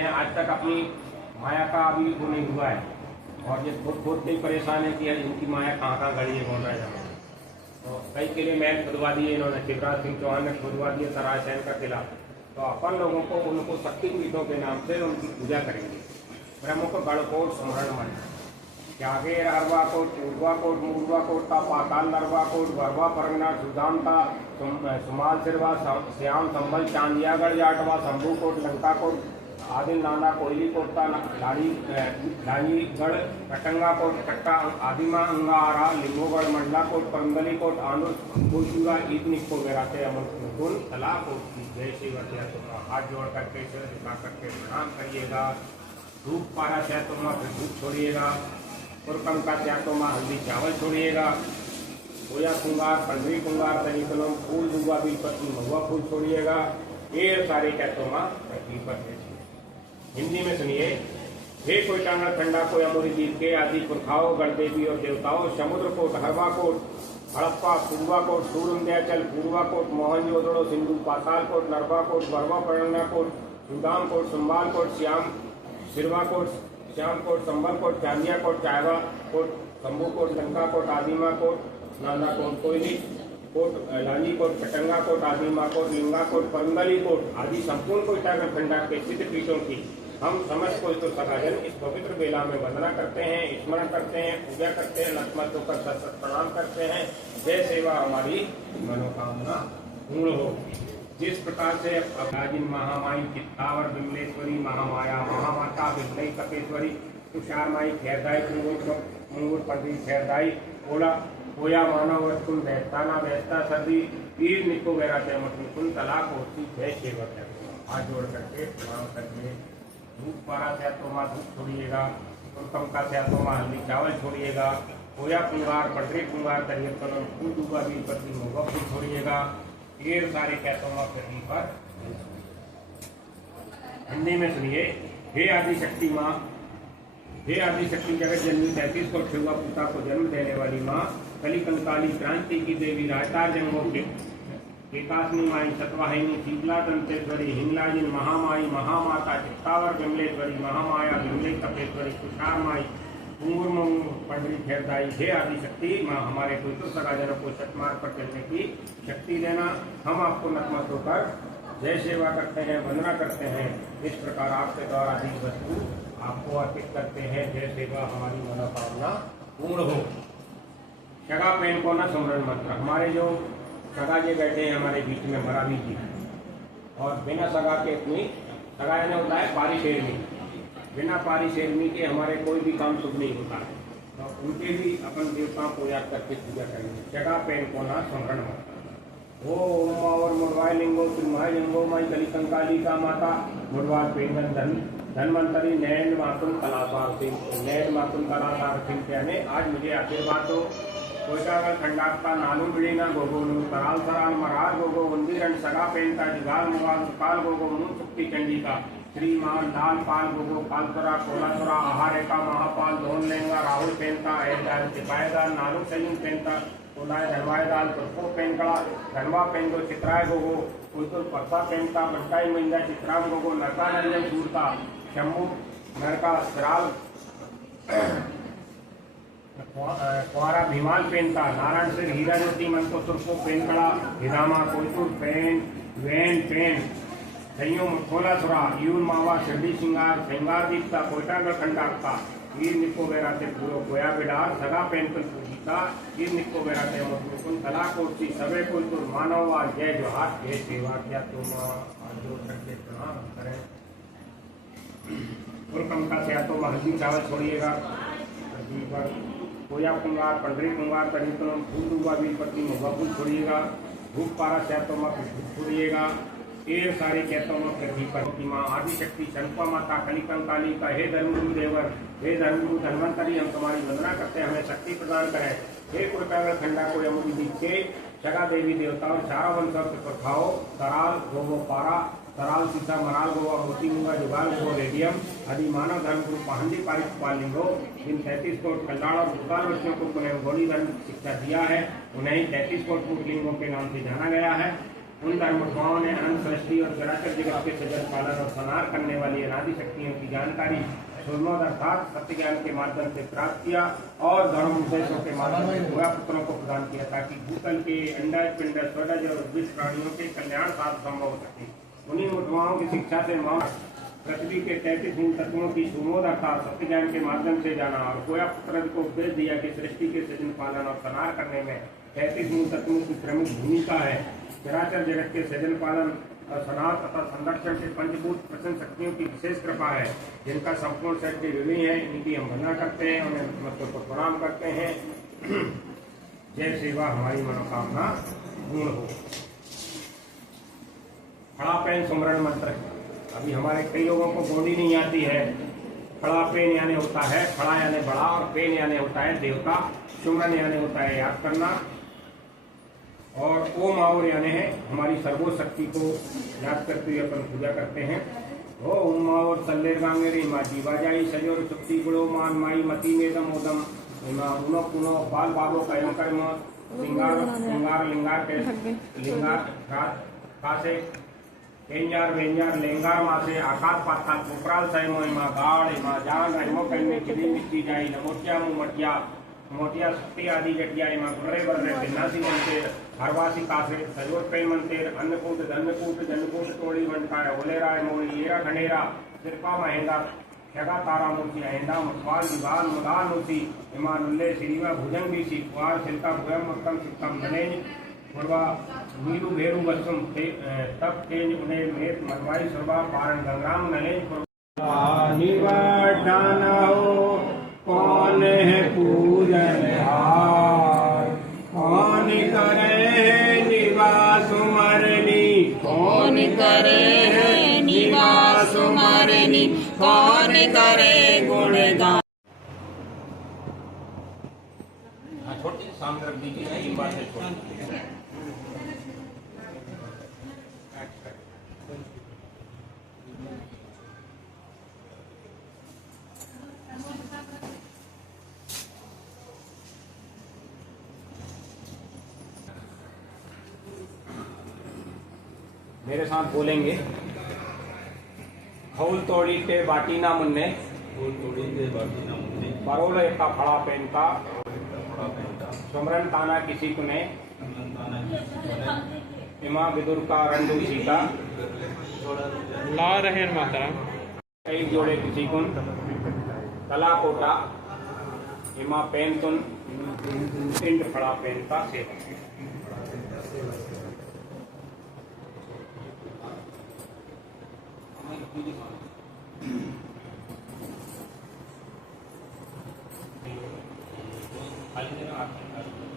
हैं आज तक अपनी माया का अभी वो नहीं हुआ है, और ये बहुत नहीं परेशान है कि इनकी माया कहाँ कहाँ गड़ी है, कौन राजा में। तो कई किले महल खुदवा दिए इन्होंने, शिवराज सिंह चौहान ने खुदवा दिए सरायसेन का किला। तो अपन लोगों को उनको शक्तिपीठों के नाम से उनकी पूजा करेंगे। प्रमुख गढ़कोट स्मरण मंच, त्यागेर अरवा कोट, पूर्वा कोट, मूर्वा कोट का पाताल नरवा कोट, बरवा परगना, सुदामता, सुमाल सिरवा, श्याम संभल, चांदियागढ़ जाटवा, शंभू कोट, लंका कोट, आदिल नाना, कोयली कोट का लाड़ीगढ़, कटंगा कोट, कट्टा, आदिमा अंगारा, लिंगोगढ़, मंडला कोट, परंदली कोट, आनुर, गोचूरा, ईद निको मेराते अमन तला कोट की जय श्री वतिया। तो हाथ जोड़ करके झुका करके प्रणाम करिएगा। धूप पारा चाहे तो माँ फिर धूप छोड़िएगा। पुरकम का चाहे तो माँ हल्दी चावल छोड़िएगा। होया कुंगार, पंडरी कुंगार, तनी कलम, फूल दूंगा बीपत्ती, महुआ फूल छोड़िएगा। ढेर सारे कहते माँ पत्ते। हिंदी में सुनिए। हे कोई टांगा ठंडा कोई अमूरी दीप के आदि पुरखाओं गणदेवी और देवताओं, समुद्र कोट, हरवा कोट, हड़प्पा, पूर्वा कोट, सूरमदयाचल, पूर्वा कोट, मोहनजोदड़ो, सिंधु, पाताल कोट, नरवा कोट, बरवा परगना कोट, सुदाम कोट, संभाल कोट, श्याम सिरवा कोट, श्याम कोट, संभल कोट, चांदिया कोट, चायवा कोट, शंभू कोट, लंका कोट, आदिमा कोट, नाना कोट, कोयली कोट, लानी कोट, कटंगा कोट, आदिमा कोट, लिंगा कोट, परंदली कोट आदि संपूर्ण कोटागर खंडार के सिद्ध पीठों की हम समस्त कोई तो सगाजन इस पवित्र बेला में वंदना करते हैं, स्मरण करते हैं, पूजा करते हैं, नतमस्तक होकर सत प्रणाम करते हैं। जय सेवा हमारी मनोकामना पूर्ण हो। जिस प्रकार से अभाजिन महामाई, चित्तावर, विमलेश्वरी, महामाया, महामाता, विमलई, कपेश्वरी, तुषारमाई, खैरदाई, मुंगुर पंडित खैरदाई, ओला होया मानव वस्तुन वैस्ताना वैस्ता सर्दी पीर निको वैराते मुकुन तलाक होती जय सेवक है। हाथ जोड़ करके प्रणाम करके धूप पारा से तो माँ धूप छोड़िएगा। पुरकम का से तो माँ हल्दी चावल छोड़िएगा। होया कुंगार, पंडरी कुंगार, करिए कलम, फूल दूंगा बीपत्ती, महुआ फूल छोड़िएगा। ढेर सारे कहतों माँ पृथ्वी पर। हिंदी में सुनिए। हे आदि शक्ति माँ, हे आदि शक्ति जगत जननी 33 को ठेवा पुता को जन्म देने वाली माँ, कली कंकाली, क्रांति की देवी, राजतार जंगों के एकात्मी माई, सतवाहिनी, शीतला दंतेश्वरी, हिंगलाजिन, महामाई, महामाता, चित्तावर, विमलेश्वरी, महामाया, विमले, कपेश्वरी, तुषार माई, कुंगुर पंडरी खैरदाई। हे आदि शक्ति माँ, हमारे पुत्र सगाजनों को सतमार्ग पर चलने की शक्ति देना। हम आपको नतमस्तक होकर जय सेवा करते हैं, वंदना करते हैं। इस प्रकार आपके द्वारा दी वस्तु आपको अर्पित करते हैं। जय सेवा हमारी मनोकामना पूर्ण हो। सगा पेन को न सुमरन मंत्र। हमारे जो सगा जी बैठे हैं हमारे बीच में मरावी जी, और बिना सगा के अपनी सगा ने होता है पारी शेरनी, बिना पारी शेरनी के हमारे कोई भी काम शुभ नहीं होता है। तो उनके भी अपन देवताओं को याद करके पूजा करेंगे। जगह पेन को ना स्मरण मंत्र। ओम और मुड़वाय लिंगो त्रिमाय लिंगो माई कली कंकाली का माता, मुड़वार पेंगन धन धनवंतरी नैन मातुम कलासार सिंह, नैन मातुम कलासार सिंह कहने आज मुझे आशीर्वाद दो। कोटागर खंडात का नालू बिड़ीना गोगो नु तराल सराल महाराज गोगो वंदीरण सगा पेंता जिगाल मुगाल काल गोगो मुन सुक्ति चंडी का श्रीमान लाल पाल गोगो कालतरा कोलातरा आहारे का महापाल धोन लेंगा राहुल पेंता ऐदाल सिपाहीदार नालू सलीम पेंता कोलाय धनवायदाल तुर्को पेंकड़ा धनवा पेंगो चित्राय गोगो कुलतुर परसा पेंता बंटाई महिंदा चित्राम गोगो नरका नंजन सूरता शंभू नरका सराल कुआरा भीमाल पेंता नारायण सिर हीरा ज्योति Manto तुर्को पेनकड़ा हिरामा Koytur pen van pen सैयों खोला सुरा यून मावा शिरडी सिंगार श्रृंगार दीपता कोयटागढ़ खंडाक्ता वीर निको बेराते पूरो कोया बिडार सगा पेनकल पूजिता वीर निको बेराते मुकुन तला कोटसी सबे कोयतुर मानववा जय जोहार जय सेवा। क्या तुम जोड़ करके प्रणाम करें। पुरकम का से तो हल्दी चावल छोड़िएगा। कोया कुंगार, पंडरी कुंगार, तनिकलम, फूल दूंगा बीपत्ती, महुआ फूल छोड़िएगा। धूप पारा सहतों में धूप छोड़िएगा। ढेर सारे कहतों में पृथ्वी पर की माँ आदि शक्ति शंपा माता कली कंकाली का हे धर्मगुरु देवर, हे धर्मगुरु धन्वंतरी, हम तुम्हारी वंदना करते हैं, हमें शक्ति प्रदान करें। हे कोटागर खंडा को यमुनी दीक्षे सगा देवी देवताओं चारों वंशों के प्रभाव तराल गोगो पारा तराल सीता मराल गोवा मोती मुंगा जुगाल गो रेडियम आदि मानव धर्म गुरु पहंदी पारित पालिंगो जिन 33 कोट कल्याण और भूतान बच्चों को उन्हें गौड़ी धर्म शिक्षा दिया है, उन्हें 33 कोट लिंगों के नाम से जाना गया है। उन धर्मों ने अनंत सृष्टि और चराचर जगत के सृजन पालन और संहार करने वाली अनादि शक्तियों की जानकारी सूर्योदय अर्थात सत्य ज्ञान के माध्यम से प्राप्त किया और धर्म उपदेशों के माध्यम से गोया पुत्रों को प्रदान किया ताकि भूतल के अंडज पिंड स्वरज और विश्व प्राणियों के कल्याण साथ संभव हो सके। उन्हीं मुद्राओं की शिक्षा से पृथ्वी के 33 मूल तत्वों की सुमोद अर्थात सत्य ज्ञान के माध्यम से जाना और गोया पुत्र को उपदेश दिया कि सृष्टि के सृजन पालन और संहार करने में 33 मूल तत्वों की प्रमुख भूमिका है। चराचर जगत के सृजन पालन और संहार तथा संरक्षण से पंचभूत प्रसन्न शक्तियों की विशेष कृपा है जिनका संपूर्ण शक्ति विलीन है। इनकी हम वंदना करते हैं, उन्हें मतलब को प्रणाम करते हैं। जय सेवा हमारी मनोकामना पूर्ण हो। खड़ा पेन सुमरण मंत्र। अभी हमारे कई लोगों को गोंडी नहीं आती है। खड़ा पेन यानी होता है खड़ा यानी बड़ा और पेन यानी होता है देवता, सुमरन यानी होता है याद करना और ओम और यानी है हमारी सर्वोच्च शक्ति को याद करते हुए अपन पूजा करते हैं। ओम और सल्लेर गांगेरी माँ जीवाजाई सजोर चुक्ति गुणो मान माई मती मेदम ओदम उनो पुनो बाल बाबो कयम कर्म लिंगार लिंगार लिंगार के लिंगार कासे केंजार वेंजार लेंगार मासे आकाश पाताल कुपराल सयमो इमा गाड़ इमा जान इमो कइमे किली मिट्टी जाई नमोटिया मुमटिया मोटिया शक्ति आदि जटिया इमा गुर्रे बर्रे बिन्नासी मंतेर हरवासी कासे सजोर पे मंतेर अन्नकूट जन्नकूट तोड़ी वंटाय ओलेरा मोड़ी येरा खंडेरा सिरपा महेंदा शगा तारा मूर्ति अहिंदा मुस्वाल विवाल मुदाल मूर्ति इमान उल्ले श्रीवा भुजंग भी कुआर सिल्का भुयम उत्तम सिक्तम ननेज पूर्वा नीरू भेरू बसुम तब तेज उन्हें मेत मनवाई सुरभा पारण गंगाम नलेज निवर्तन हो कौन है पूजन हार कौन करे निवास मरनी कौन करे निवास मरनी कौन करे गुणगान। छोटी सामने रख दीजिए ये बात है छोटी। मेरे साथ बोलेंगे। खौल तोड़ी के बाटी ना मुन्ने परोल का फड़ा पेन का सुमरन ताना किसी को ने इमा विदुर का रंडू सीता ला रहे मातरा कई जोड़े किसी कुन कला कोटा इमा पेन तुन पिंड फड़ा पेन का सेवा। खाली